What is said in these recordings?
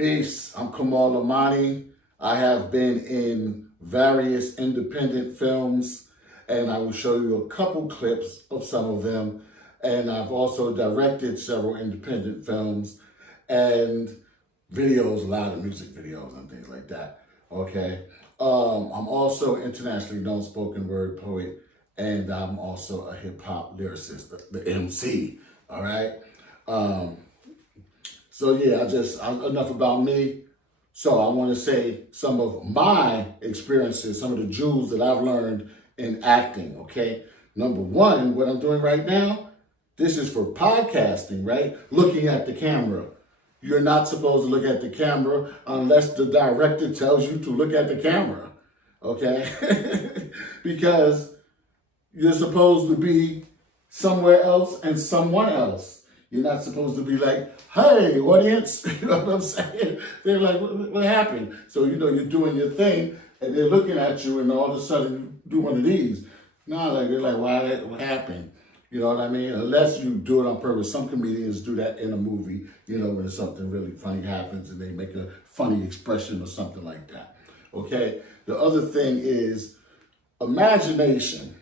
Peace. I'm Kamal Amani. I have been in various independent films, and I will show you a couple clips of some of them. And I've also directed several independent films and videos, a lot of music videos and things like that. Okay. I'm also internationally known spoken word poet, and I'm also a hip hop lyricist, the MC. All right. So yeah, enough about me. So I want to say some of my experiences, some of the jewels that I've learned in acting, okay? Number one, what I'm doing right now, this is for podcasting, right? Looking at the camera. You're not supposed to look at the camera unless the director tells you to look at the camera, okay? Because you're supposed to be somewhere else and someone else. You're not supposed to be like, hey, audience, you know what I'm saying? They're like, what happened? So, you're doing your thing, and they're looking at you, and all of a sudden you do one of these. No, they're like, what happened? You know what I mean? Unless you do it on purpose. Some comedians do that in a movie, when something really funny happens, and they make a funny expression or something like that, okay? The other thing is imagination.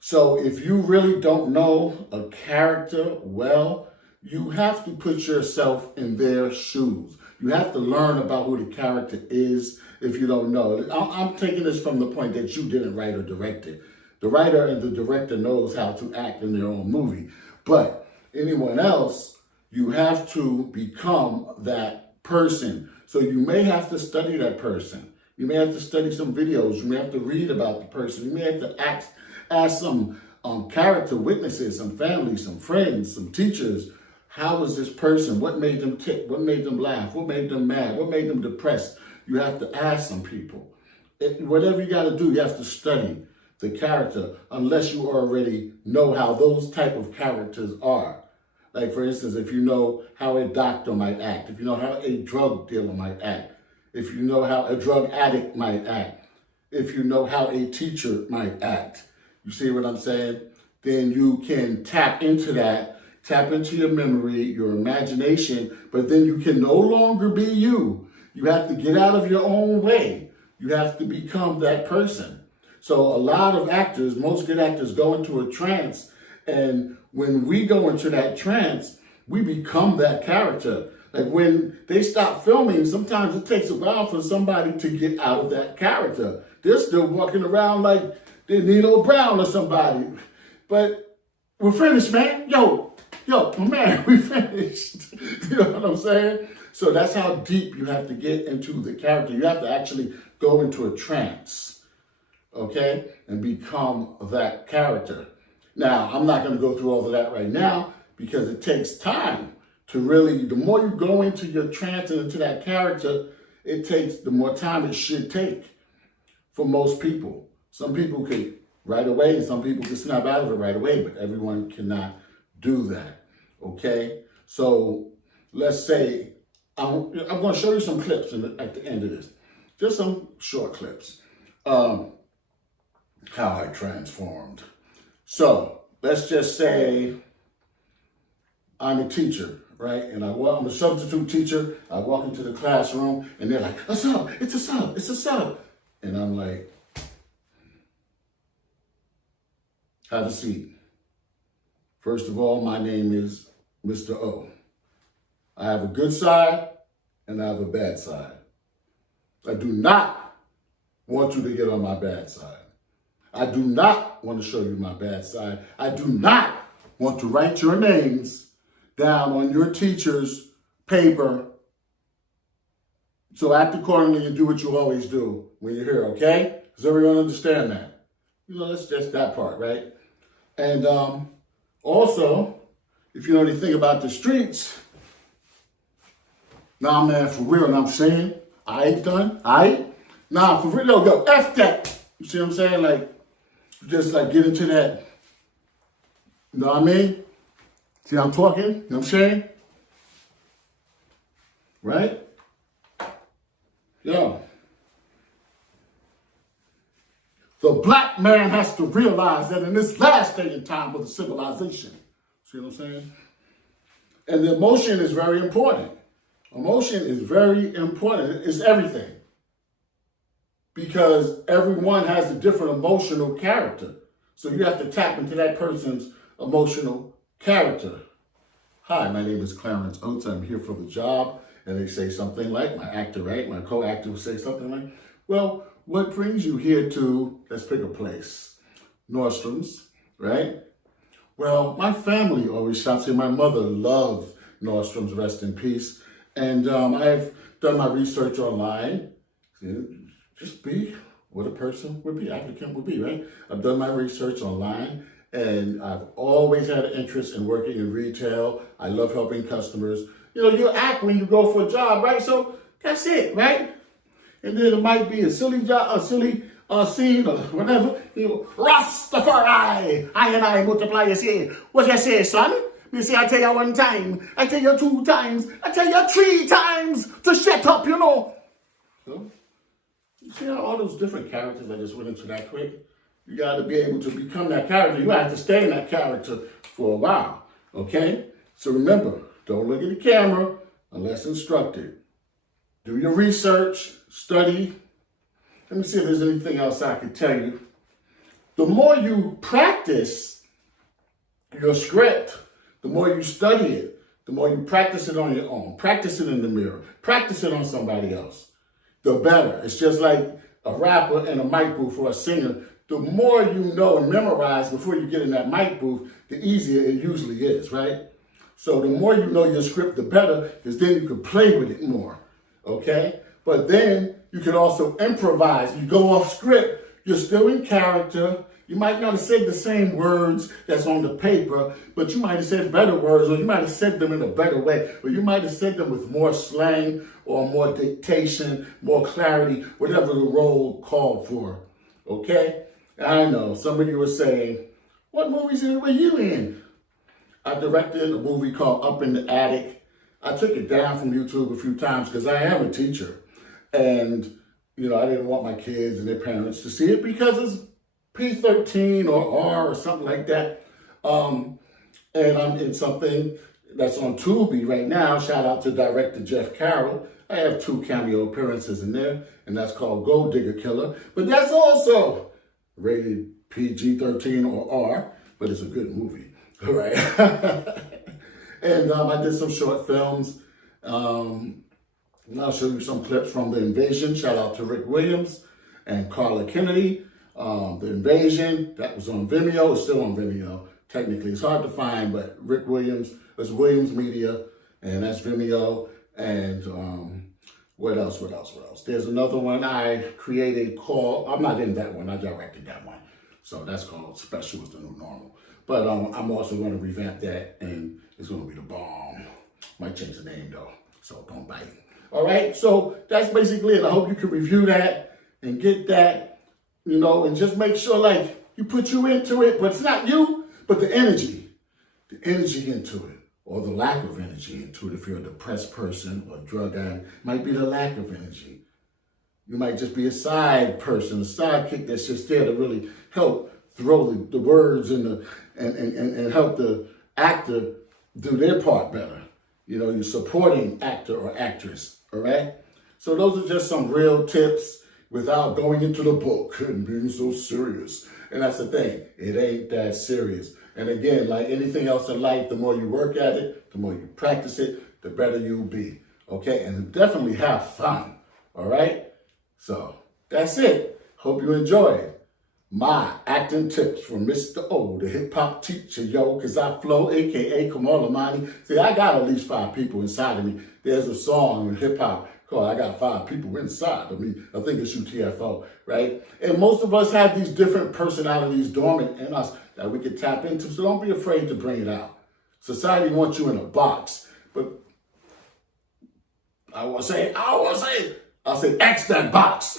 So if you really don't know a character well, you have to put yourself in their shoes. You have to learn about who the character is if you don't know. I'm taking this from the point that you didn't write or direct it. The writer and the director knows how to act in their own movie. But anyone else, you have to become that person. So you may have to study that person. You may have to study some videos. You may have to read about the person. You may have to ask some character witnesses, some family, some friends, some teachers. How was this person? What made them tick? What made them laugh? What made them mad? What made them depressed? You have to ask some people. Whatever you got to do, you have to study the character unless you already know how those type of characters are. Like, for instance, if you know how a doctor might act, if you know how a drug dealer might act, if you know how a drug addict might act, if you know how a teacher might act, you see what I'm saying? Then you can tap into that. Tap into your memory, your imagination, but then you can no longer be you. You have to get out of your own way. You have to become that person. So a lot of actors, most good actors, go into a trance, and when we go into that trance, we become that character. Like when they stop filming, sometimes it takes a while for somebody to get out of that character. They're still walking around like they're Nino Brown or somebody. But we're finished, man. Yo, man, we finished. You know what I'm saying? So that's how deep you have to get into the character. You have to actually go into a trance, okay, and become that character. Now, I'm not going to go through all of that right now because it takes time to really, the more you go into your trance and into that character, the more time it should take for most people. Some people could right away, and some people can snap out of it right away, but everyone cannot do that. Okay, so let's say I'm going to show you some clips at the end of this, just some short clips. How I transformed. So let's just say I'm a teacher, right? And I'm a substitute teacher. I walk into the classroom, and they're like, "A sub, it's a sub, it's a sub," and I'm like, "Have a seat. First of all, my name is Mr. O. I have a good side and I have a bad side. I do not want you to get on my bad side. I do not want to show you my bad side. I do not want to write your names down on your teacher's paper. So act accordingly and do what you always do when you're here, okay? Does everyone understand that? That's just that part, right? And also, if you know anything about the streets, nah, man, for real, and I'm saying, I ain't done, nah, for real, yo, F that. You see what I'm saying? Like, just like get into that, you know what I mean? See how I'm talking? You know what I'm saying? Right? Yo. The black man has to realize that in this last day and time of the civilization, see what I'm saying? And the emotion is very important. Emotion is very important. It's everything. Because everyone has a different emotional character. So you have to tap into that person's emotional character. Hi, my name is Clarence Oates. I'm here for the job. And they say something like, my actor, right? My co-actor will say something like, well, what brings you here to, let's pick a place, Nordstrom's, right? Well, my family always shops here. My mother loved Nordstrom's, rest in peace. And I've done my research online. Just be what a person would be, applicant would be, right? I've done my research online, and I've always had an interest in working in retail. I love helping customers. You know, you act when you go for a job, right? So that's it, right? And then it might be a silly job, a silly scene or whatever. You know, Rastafari, I and I multiply, you say. What you say, son? You say, I tell you one time, I tell you 2 times, I tell you 3 times to shut up, you know. So, you see how all those different characters, I just went into that quick? You got to be able to become that character. You have to stay in that character for a while, okay? So remember, don't look at the camera unless instructed. Do your research, study. Let me see if there's anything else I could tell you. The more you practice your script, the more you study it, the more you practice it on your own, practice it in the mirror, practice it on somebody else, the better. It's just like a rapper in a mic booth or a singer. The more you know and memorize before you get in that mic booth, the easier it usually is, right? So the more you know your script, the better, because then you can play with it more, okay? But then you can also improvise. You go off script, you're still in character. You might not have said the same words that's on the paper, but you might have said better words, or you might have said them in a better way, or you might have said them with more slang or more dictation, more clarity, whatever the role called for, okay? I know, some of you are saying, what movies were you in? I directed a movie called Up in the Attic. I took it down from YouTube a few times because I am a teacher. And, you know, I didn't want my kids and their parents to see it because it's P13 or R or something like that. And I'm in something that's on Tubi right now. Shout out to director Jeff Carroll. I have 2 cameo appearances in there, and that's called Gold Digger Killer. But that's also rated PG-13 or R, but it's a good movie. All right. And I did some short films. And I'll show you some clips from The Invasion. Shout out to Rick Williams and Carla Kennedy. The Invasion, that was on Vimeo. It's still on Vimeo. Technically, it's hard to find, but Rick Williams, that's Williams Media, and that's Vimeo. And what else? There's another one I created called, I'm not in that one, I directed that one. So that's called Special is the New Normal. But I'm also going to revamp that, and it's going to be the bomb. Might change the name, though, so don't bite. All right, so that's basically it. I hope you can review that and get that, you know, and just make sure, like, you put you into it, but it's not you, but the energy into it, or the lack of energy into it. If you're a depressed person or a drug addict, might be the lack of energy. You might just be a side person, a sidekick that's just there to really help throw the words and help the actor do their part better. You know, you're supporting actor or actress, all right? So those are just some real tips without going into the book and being so serious. And that's the thing, it ain't that serious. And again, like anything else in life, the more you work at it, the more you practice it, the better you'll be, okay? And definitely have fun, all right? So that's it. Hope you enjoyed my acting tips from Mr. O, the hip-hop teacher, yo, because I flow, a.k.a. Kamal Amani. See, I got at least 5 people inside of me. There's a song in hip-hop called I Got 5 People Inside of Me. I think it's UTFO, right? And most of us have these different personalities dormant in us that we could tap into, so don't be afraid to bring it out. Society wants you in a box, but I'll say, X that box.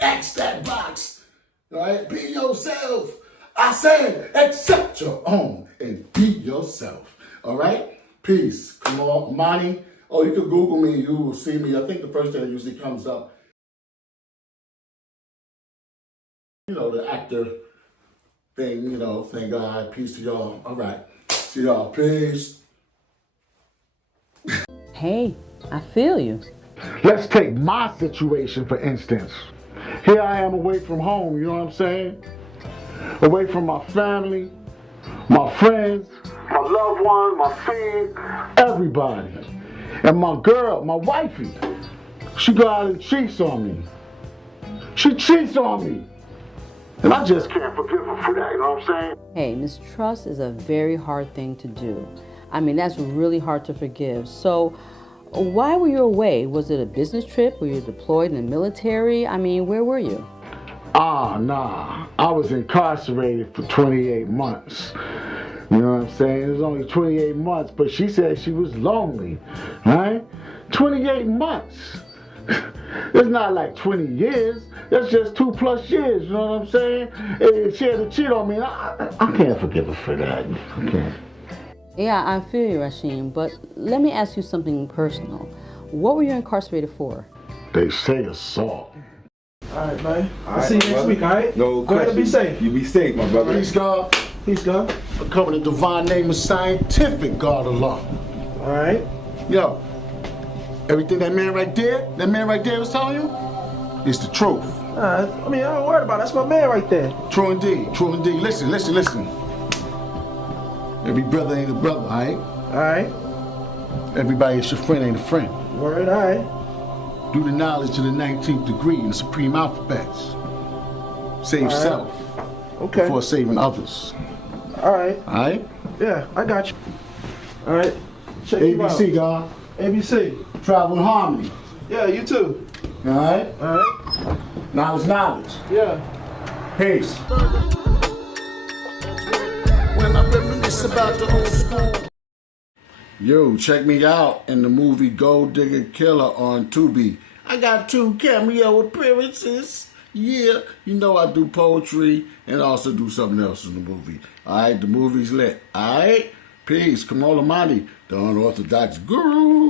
X that box. All right, be yourself. I said, accept your own and be yourself. All right, peace. Come on, Monty. Oh, you can Google me. You will see me. I think the first thing that usually comes up, you know, the actor thing, you know, thank God. Peace to y'all. All right, see y'all. Peace. Hey, I feel you. Let's take my situation for instance. Here I am away from home, you know what I'm saying? Away from my family, my friends, my loved ones, my feed, everybody. And my girl, my wifey, she go out and cheats on me. She cheats on me. And I just can't forgive her for that, you know what I'm saying? Hey, mistrust is a very hard thing to do. I mean, that's really hard to forgive. So, why were you away? Was it a business trip? Were you deployed in the military? I mean, where were you? Nah. I was incarcerated for 28 months. You know what I'm saying? It was only 28 months, but she said she was lonely, right? 28 months. It's not like 20 years. That's just 2+ years, you know what I'm saying? She had to cheat on me, and I can't forgive her for that. I can't. Yeah, I feel you, Rashim, but let me ask you something personal. What were you incarcerated for? They say assault. All right, man. I'll see you next week, all right? No Go ahead and be safe. You be safe, my brother. Peace, God. Peace, God. I cover the divine name of scientific God Allah. All right. Yo, everything that man right there was telling you, is the truth. I mean, I don't worry about it. That's my man right there. True indeed, true indeed. Listen. Every brother ain't a brother, all right? All right. Everybody is your friend ain't a friend. Word, all right. Do the knowledge to the 19th degree in the supreme alphabets. Save self Okay. before saving others. All right. All right? Yeah, I got you. All right. Check you out. ABC, God. ABC. Travel in harmony. Yeah, you too. All right? All right. Knowledge. Yeah. Peace. When I reminisce about the old school. Yo, check me out in the movie Gold Digger Killer on Tubi. I got 2 cameo appearances. Yeah, you know I do poetry and also do something else in the movie. All right, the movie's lit. All right, peace. Kamala Mani, the unorthodox guru.